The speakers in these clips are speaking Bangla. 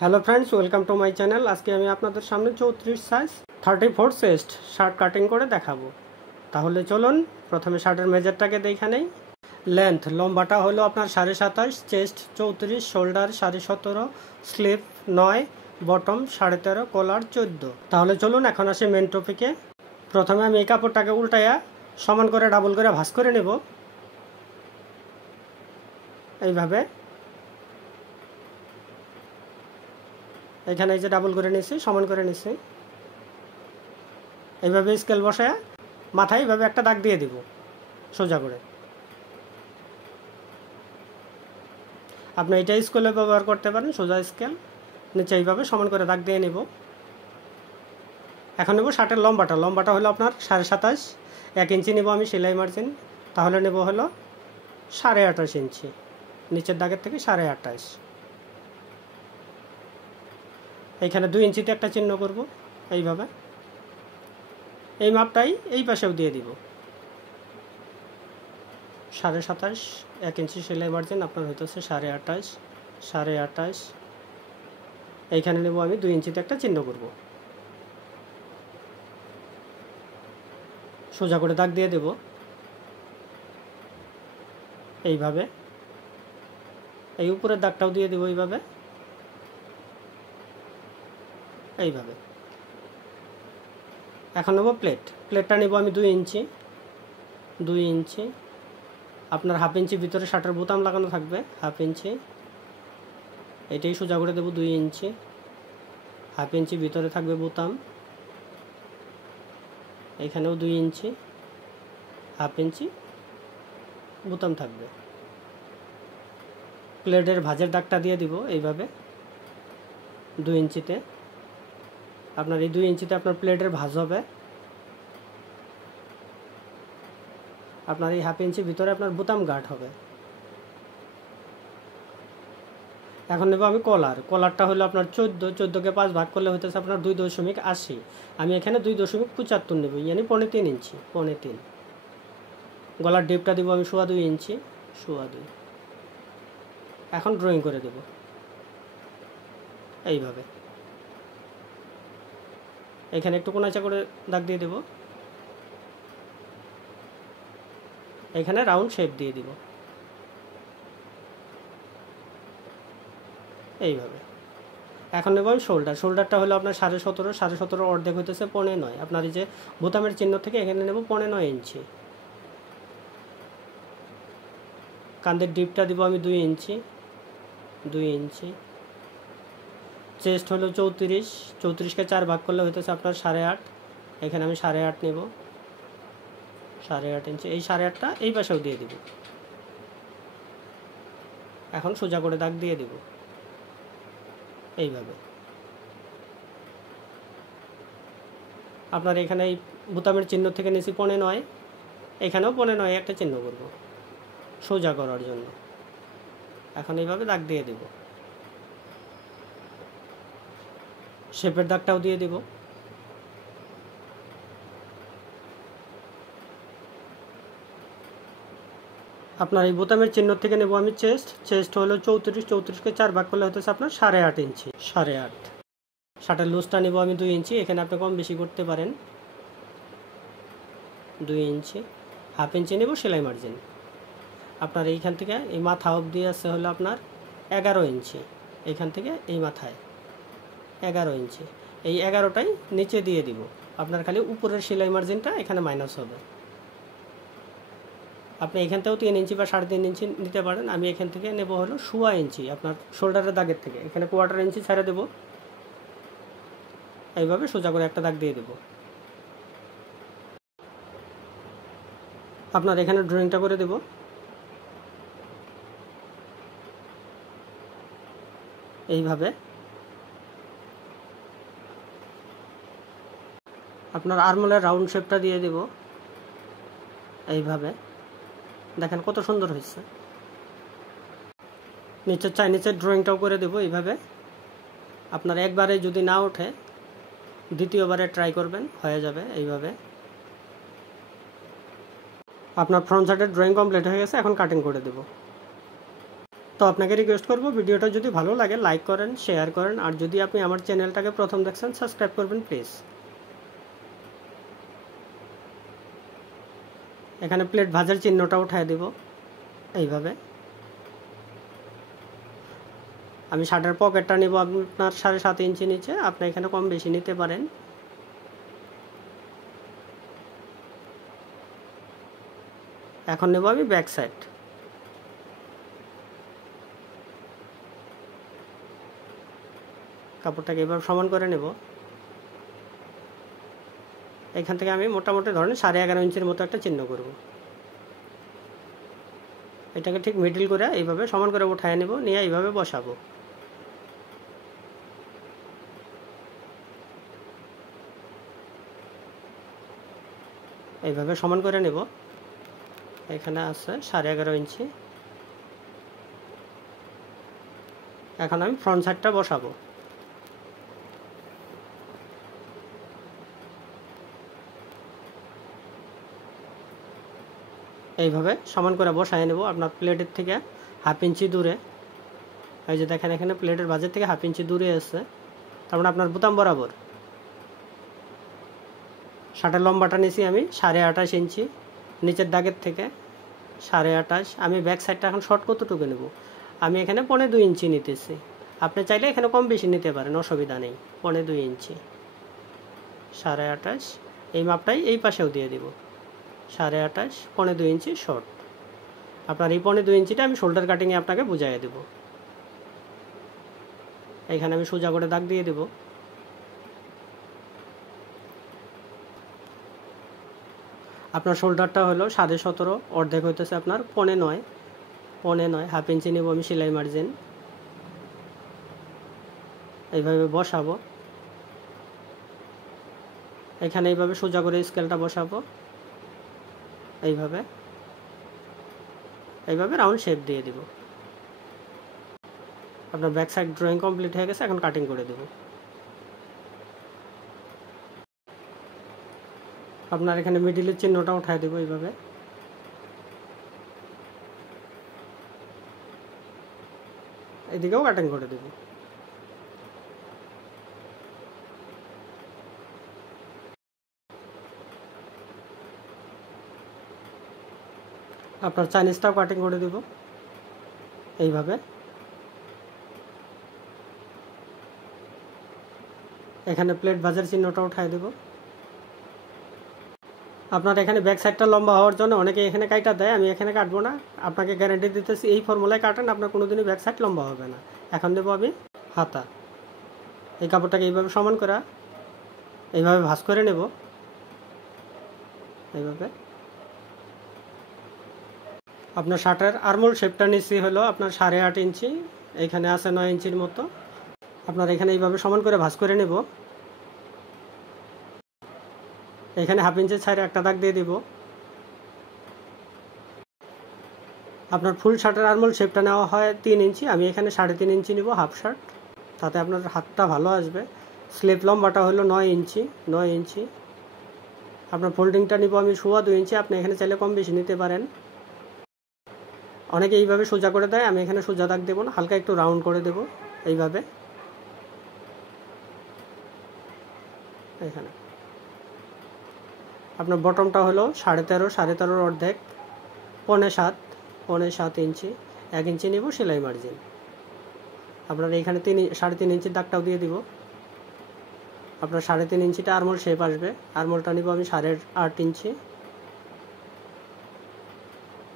Hello friends, welcome to my channel. আজকে আমি আপনাদের সামনে 34 সাইজ 34 চেস্ট শার্ট কাটিং করে দেখাবো। তাহলে চলুন প্রথমে শার্টের মেজারটাকে দেখে নেই। লেন্থ লম্বাটা হলো আপনার 27.5, চেস্ট 34, শোল্ডার 17.5, স্লিভ 9, বটম 13.5, কলার 14। তাহলে চলুন এখন আসি মেন টপিকে। প্রথমে আমি এই কাপড়টাকে উল্টাইয়া সমান করে ডাবল করে ভাঁজ করে নেব এইভাবে। এখানে এই যে ডাবল করে নিয়েছি, সমান করে নিয়েছি। এইভাবে স্কেল বসায় মাথায় এইভাবে একটা দাগ দিয়ে দিব সোজা করে। আপনি এটা স্কেলে ব্যবহার করতে পারেন, সোজা স্কেল। নিচে এইভাবে সমান করে দাগ দিয়ে নেব। এখন নেব শার্টের লম্বাটা হলো আপনার 27.5, 1 ইঞ্চি নেব আমি সেলাই মার্জিন। তাহলে নেব হলো 28.5 ইঞ্চি, নিচের দাগের থেকে 28.5। এইখানে 2 ইঞ্চিতে একটা চিহ্ন করব এইভাবে। এই মাপটাই এই পাশেও দিয়ে দিব। 27.5, 1 ইঞ্চি সেলাই মার্জিন আপনার হইতেছে 28.5। এইখানে নেব আমি 2 ইঞ্চিতে একটা চিহ্ন করব, সোজা করে দাগ দিয়ে দেব এইভাবে। এই উপরের দাগটাও দিয়ে দেব এইভাবে। এখন নেব প্লেটটা নেব আমি 2 ইঞ্চি। আপনার হাফ ইঞ্চি ভিতরে শার্টের বোতাম লাগানো থাকবে, হাফ ইঞ্চি। এটাই সোজা করে দেব 2 ইঞ্চি। হাফ ইঞ্চি ভিতরে থাকবে বোতাম, এখানেও 2 ইঞ্চি, হাফ ইঞ্চি বোতাম থাকবে। প্লেটের ভাঁজের দাগটা দিয়ে দিব এইভাবে 2 ইঞ্চিতে। আপনার এই 2 ইঞ্চিতে আপনার প্লেটের ভাঁজ হবে। আপনার এই হাফ ইঞ্চি ভিতরে আপনার বোতাম গার্ড হবে। এখন নেব আমি কলারটা হলো আপনার 14কে 5 ভাগ করলে হইতেছে আপনার 2.80। আমি এখানে 2.75 নেব, ইয়ানি 3.5 ইঞ্চি, 3.5। গলার ডিপটা দিব আমি 2.25 ইঞ্চি, 2.25। এখন ড্রয়িং করে দেব এইভাবে। এখানে একটু কোনাচা করে দাগ দিয়ে দেব, এখানে রাউন্ড শেপ দিয়ে দিব এইভাবে। এখন নেব আমি শোল্ডারটা হলো আপনার 17.5 অর্ধেক হইতেছে 9.5। আপনার এই যে বোতামের চিহ্ন থেকে এখানে নেব 9.5 ইঞ্চি। কাঁধের ডিপটা দিব আমি 2 ইঞ্চি। চেস্ট হলো 34কে 4 ভাগ করলে হইতেছে আপনার 8.5। এখানে আমি 8.5 নেব, 8.5 ইঞ্চি। এই 8.5টা এই পাশেও দিয়ে দিব। এখন সোজা করে দাগ দিয়ে দিব এইভাবে। আপনার এখানে এই বোতামের চিহ্ন থেকে নিচে 9.5, এখানেও 9.5 একটা চিহ্ন করব সোজা করার জন্য। এখন এইভাবে দাগ দিয়ে দেব। শেপের দাগটাও দিয়ে দেব। আপনার এই বোতামের চিহ্ন থেকে নেব আমি চেস্ট হলো 34কে 4 ভাগ করলে হতেছে আপনার 8.5 ইঞ্চি, 8.5। শার্টের লুজটা নেব আমি 2 ইঞ্চি। এখানে আপনি কম বেশি করতে পারেন, 2 ইঞ্চি। হাফ ইঞ্চি নেব সেলাই মার্জিন। আপনার এইখান থেকে এই মাথা অবধি আছে হলো আপনার 11 ইঞ্চি। এইখান থেকে এই মাথায় 11 ইঞ্চি। এই 11টাই নিচে দিয়ে দিব। আপনার খালি উপরের সেলাই মার্জিনটা এখানে মাইনাস হবে। আপনি এখান থেকেও 3 ইঞ্চি বা 3.5 ইঞ্চি নিতে পারেন। আমি এখান থেকে নেব হলো 1.25 ইঞ্চি। আপনার শোল্ডারের দাগের থেকে এখানে 1/4 ইঞ্চি ছেড়ে দেব। এইভাবে সোজা করে একটা দাগ দিয়ে দেব। আপনার এখানে ড্রয়িংটা করে দেব এইভাবে। আপনার আর্মহোলের রাউন্ড শেপটা দিয়ে দেব এইভাবে। দেখেন কত সুন্দর হয়েছে। নিচের ড্রয়িংটাও করে দেব এইভাবে। আপনার একবারে যদি না ওঠে দ্বিতীয়বারে ট্রাই করবেন, হয়ে যাবে এইভাবে। আপনার ফ্রন্ট সাইডের ড্রয়িং কমপ্লিট হয়ে গেছে, এখন কাটিং করে দেব। তো আপনাকে রিকোয়েস্ট করব, ভিডিওটা যদি ভালো লাগে লাইক করেন, শেয়ার করেন, আর যদি আপনি আমার চ্যানেলটাকে প্রথম দেখছেন সাবস্ক্রাইব করবেন প্লিজ। এখানে প্লেট ভাজার চিহ্নটা উঠায় দেব এইভাবে। আমি শার্টের পকেটটা নিব আপনার 7.5 ইঞ্চি নিচে, আপনি এখানে কম বেশি নিতে পারেন। এখন নেব আমি ব্যাক সাইড। কাপড়টাকে এবার সমান করে নেব। এখান থেকে আমি মোটামুটি ধরেন 11.5 ইঞ্চির মতো একটা চিহ্ন করব। এটাকে ঠিক মিডল করে এইভাবে সমান করে উঠায় নেব, নিয়ে এইভাবে বসাবো। এইভাবে সমান করে নেব। এখানে আছে 11.5 ইঞ্চি। এখন আমি ফ্রন্ট সাইডটা বসাবো। এইভাবে সমান করে বসায় নেব আপনার প্লেটের থেকে 1/2 ইঞ্চি দূরে। এই যে দেখেন এখানে প্লেটের বাজের থেকে 1/2 ইঞ্চি দূরে আছে, তার মানে আপনার বোতাম বরাবর। শার্টের লম্বাটা নিয়েছি আমি 28.5 ইঞ্চি নিচের দাগের থেকে 28.5। আমি ব্যাক সাইডটা এখন শর্ট কতটুকু নেব, আমি এখানে 2.25 ইঞ্চি নিতেছি। আপনি চাইলে এখানে কম বেশি নিতে পারেন, অসুবিধা নেই। 2.25 ইঞ্চি 28.5, এই মাপটাই এই পাশেও দিয়ে দিব। 28.5, 2.25 ইঞ্চি শর্ট। আপনার এই 2.25 ইঞ্চিটা আমি শোল্ডার কাটিংয়ে আপনাকে বুঝাইয়ে দেব। এখানে আমি সোজা করে দাগ দিয়ে দেব। আপনার শোল্ডারটা হলো 17.5, অর্ধেক হইতেছে আপনার 9.5। 9.5, 1/2 ইঞ্চি নেব আমি সেলাই মার্জিন। এইভাবে বসাবো। এখানে এইভাবে সোজা করে স্কেলটা বসাবো। এইভাবে রাউন্ড শেপ দিয়ে দিব। আপনার ব্যাক সাইড ড্রয়িং কমপ্লিট হয়ে গেছে, এখন কাটিং করে দেব। আপনার এখানে মিডিলের চিহ্নটা উঠায় দেব এইভাবে। এদিকেও কাটিং করে দেব। আপনার চাইনিজটাও কাটিং করে দেব এইভাবে। এখানে প্লেট ভাজার চিহ্নটা উঠায় দেব। আপনার এখানে ব্যাক সাইডটা লম্বা হওয়ার জন্য অনেকে এখানে কাটা দেয়, আমি এখানে কাটবো না। আপনাকে গ্যারান্টি দিতেছি এই ফর্মুলায় কাটেন, আপনার কোনোদিনই ব্যাক সাইড লম্বা হবে না। এখন দেবো আমি হাতা। এই কাপড়টাকে এইভাবে সমান করা, এইভাবে ভাঁজ করে নেব এইভাবে। আপনার শার্টের আর্মহোল শেপটা নিচ্ছি হলো আপনার 8.5 ইঞ্চি, এখানে আছে 9 ইঞ্চির মতো। আপনার এখানে এইভাবে সমান করে ভাঁজ করে নেব। এখানে 1/2 ইঞ্চি ছাড়ে একটা দাগ দিয়ে দিব। আপনার ফুল শার্টের আর্মহোল শেপটা নেওয়া হয় 3 ইঞ্চি, আমি এখানে 3.5 ইঞ্চি নিব হাফ শার্ট, তাতে আপনার হাতটা ভালো আসবে। স্লিপ লম্বাটা হলো 9 ইঞ্চি। 9 ইঞ্চি। আপনার ফোল্ডিংটা নিব আমি 2.25 ইঞ্চি, আপনি এখানে চাইলে কম বেশি নিতে পারেন। অনেকে এইভাবে সোজা করে দেয়, আমি এখানে সোজা দাগ দেবো না, হালকা একটু রাউন্ড করে দেব এইভাবে। এখানে আপনার বটমটা হলো 13.5, 13.5 অর্ধেক 7.25, 7.25 ইঞ্চি। 1 ইঞ্চি নিব সেলাই মার্জিন। আপনার এখানে 3.5 ইঞ্চির দাগটাও দিয়ে দিব। আপনার 3.5 ইঞ্চিটা আর্মহোল শেপ আসবে। আর্মহোলটা নিব আমি 8.5 ইঞ্চি।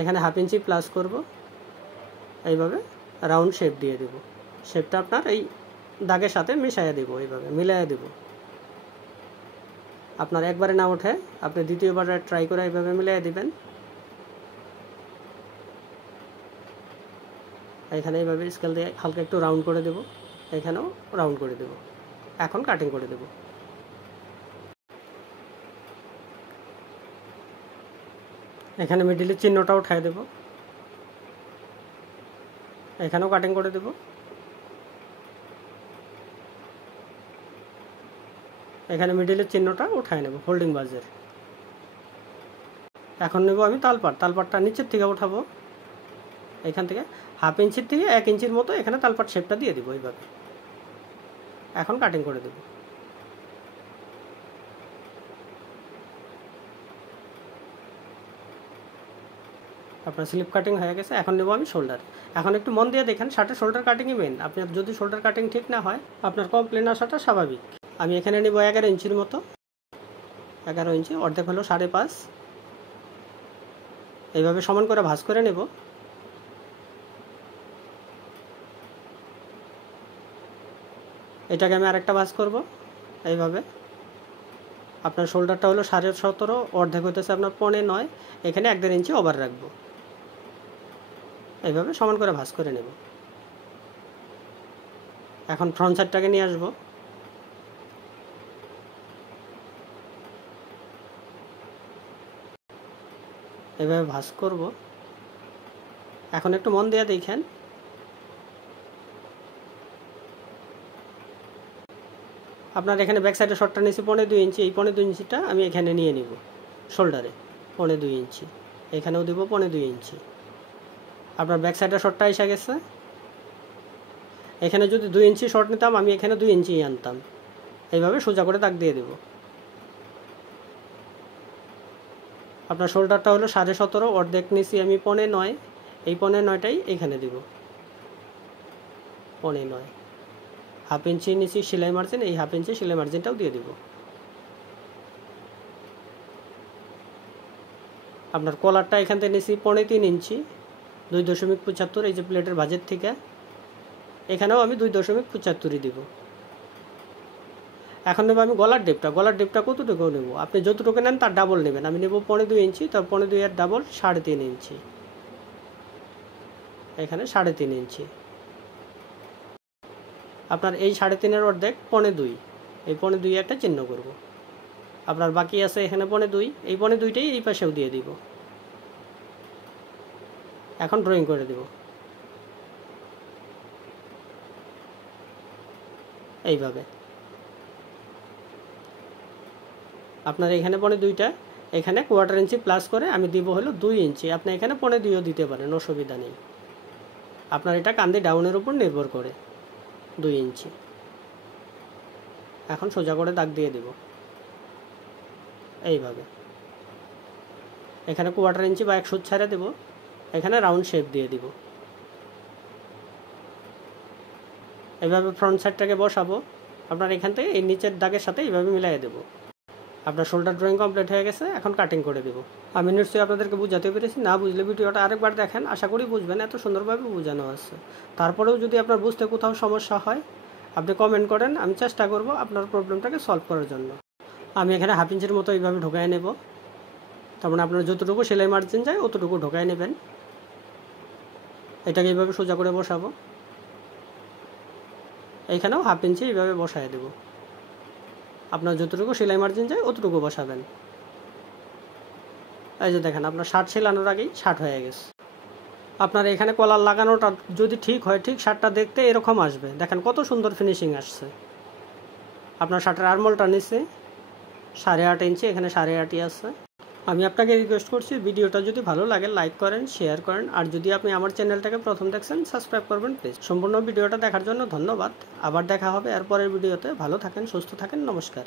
এখানে 1/2 ইঞ্চি প্লাস করব, এইভাবে রাউন্ড শেপ দিয়ে দেব। শেপটা আপনার এই দাগের সাথে মিশাইয়া দেব, এইভাবে মিলাইয়া দেব। আপনার একবারে না ওঠে, আপনি দ্বিতীয়বার ট্রাই করে এইভাবে মিলাইয়া দিবেন। এখানে এইভাবে স্কেল দিয়ে হালকা একটু রাউন্ড করে দেব, এখানেও রাউন্ড করে দেব। এখন কাটিং করে দেব। এখানে মিডিলের চিহ্নটা উঠায় দেব, এখানেও কাটিং করে দেব। এখানে মিডিলের চিহ্নটা উঠায় নেব ফোল্ডিং বাজের। এখন নেব আমি তালপাট। তালপাটটা নিচের থেকে উঠাবো, এখান থেকে হাফ ইঞ্চির থেকে 1 ইঞ্চির মতো এখানে তালপাট শেপটা দিয়ে দিব এইভাবে। এখন কাটিং করে দেব। আপনার স্লিপ কাটিং হয়ে গেছে। এখন নেব আমি শোল্ডার। এখন একটু মন দিয়ে দেখেন, শার্টের শোল্ডার কাটিংই মেন। আপনার যদি শোল্ডার কাটিং ঠিক না হয় আপনার কমপ্লেন আসাটা স্বাভাবিক। আমি এখানে নেব 11 ইঞ্চির মতো। 11 ইঞ্চি, অর্ধেক হলো 5.5। এইভাবে সমান করে ভাঁজ করে নেব। এটাকে আমি আরেকটা ভাঁজ করব এইভাবে। আপনার শোল্ডারটা হলো 17.5, অর্ধেক হইতেছে আপনার 9.5। এখানে 1.5 ইঞ্চি ওভার রাখবো। এইভাবে সমান করে ভাঁজ করে নেব। এখন ফ্রন্ট সাইডটাকে নিয়ে আসবো। এভাবে ভাঁজ করব। এখন একটু মন দিয়ে দেখেন, আপনার এখানে ব্যাক সাইডে শর্টটা নিয়েছি 2.5 ইঞ্চি। এই 2.5 ইঞ্চিটা আমি এখানে নিয়ে নিব শোল্ডারে। 2.5 ইঞ্চি এখানেও দিব 2.5 ইঞ্চি। আপনার ব্যাক সাইডে শর্টটা এসে গেছে। এখানে যদি 2 ইঞ্চি শর্ট নিতাম, আমি এখানে 2 ইঞ্চি আনতাম। এইভাবে সোজা করে দাগ দিয়ে দেব। আপনার শোল্ডারটা হলো 17.5, অর্ধেক নিয়েছি আমি 9.5। এই 9.5টাই এখানে দিব। 9.5 হাফ ইঞ্চি নিচে সেলাই মার্জিন, এই হাফ ইঞ্চি সেলাই মার্জিনটাও দিয়ে দিব। আপনার কলারটা এখান থেকে নিচে 3.5 ইঞ্চি, 2.75। এই যে প্লেটের ভাঁজের থেকে এখানেও আমি 2.75 দিব। এখন নেব আমি গলার ডেপটা। গলার ডেপটা কতটুকু নেব? আপনি যতটুকু নেন তার ডাবল নেবেন। আমি নেব 2.5 ইঞ্চি, তো 2.5 এর ডাবল 3.5 ইঞ্চি। এখানে 3.5 ইঞ্চি। আপনার এই 3.5 অর্ধেক 2.5, এই 2.5 একটা চিহ্ন করব। আপনার বাকি আছে এখানে 2.5, এই 2.5টাই এই পাশেও দিয়ে দিব। এখন ড্রয়িং করে দেব এইভাবে। আপনার এখানে 2.5টা, এখানে 1/4 ইঞ্চি প্লাস করে আমি দিব হলো 2 ইঞ্চি। আপনি এখানে 2.5ও দিতে পারেন, অসুবিধা নেই। আপনার এটা কান্দি ডাউনের উপর নির্ভর করে 2 ইঞ্চি। এখন সোজা করে দাগ দিয়ে দেব এইভাবে। এখানে 1/4 ইঞ্চি বা 1 সুত ছেড়ে দেব। এখানে রাউন্ড শেপ দিয়ে দিব। এইভাবে ফ্রন্ট সাইডটাকে বসাবো। আপনার এখান থেকে এই নিচের দাগের সাথে এইভাবে মিলাই দেব। আপনার শোল্ডার ড্রয়িং কমপ্লিট হয়ে গেছে। এখন কাটিং করে দেব। আমি নিশ্চয়ই আপনাদেরকে বুঝাতে পেরেছি। না বুঝলে ভিডিওটা আরেকবার দেখেন, আশা করি বুঝবেন। এত সুন্দরভাবে বোঝানো আছে। তারপরেও যদি আপনার বুঝতে কোথাও সমস্যা হয় আপনি কমেন্ট করেন, আমি চেষ্টা করব আপনার প্রবলেমটাকে সলভ করার জন্য। আমি এখানে হাফ ইঞ্চির মতো এইভাবে ঢোকায় নেব। তারপরে আপনার যতটুকু সেলাই মার্জিন যায় অতটুকু ঢোকায় নেবেন। এটাকে এইভাবে সোজা করে বসাবো। এইখানেও হাফ ইঞ্চি এইভাবে বসায় দেব। আপনার যতটুকু সেলাই মার্জিন যায় অতটুকু বসাবেন। এই যে দেখেন, আপনার শার্ট সেলানোর আগেই শার্ট হয়ে গেছে। আপনার এখানে কলার লাগানোটা যদি ঠিক হয়, ঠিক শার্টটা দেখতে এরকম আসবে। দেখেন কত সুন্দর ফিনিশিং আসছে। আপনার শার্টের আরমোলটা নিচে 8.5 ইঞ্চি, এখানে 8.5ই আছে। আমি আপনাকে রিকোয়েস্ট করছি, ভিডিওটা যদি ভালো লাগে লাইক করেন, শেয়ার করেন। আর যদি আপনি আমার চ্যানেলটাকে প্রথম দেখছেন সাবস্ক্রাইব করবেন প্লিজ। সম্পূর্ণ ভিডিওটা দেখার জন্য ধন্যবাদ। আবার দেখা হবে এরপরের ভিডিওতে। ভালো থাকেন, সুস্থ থাকেন, নমস্কার।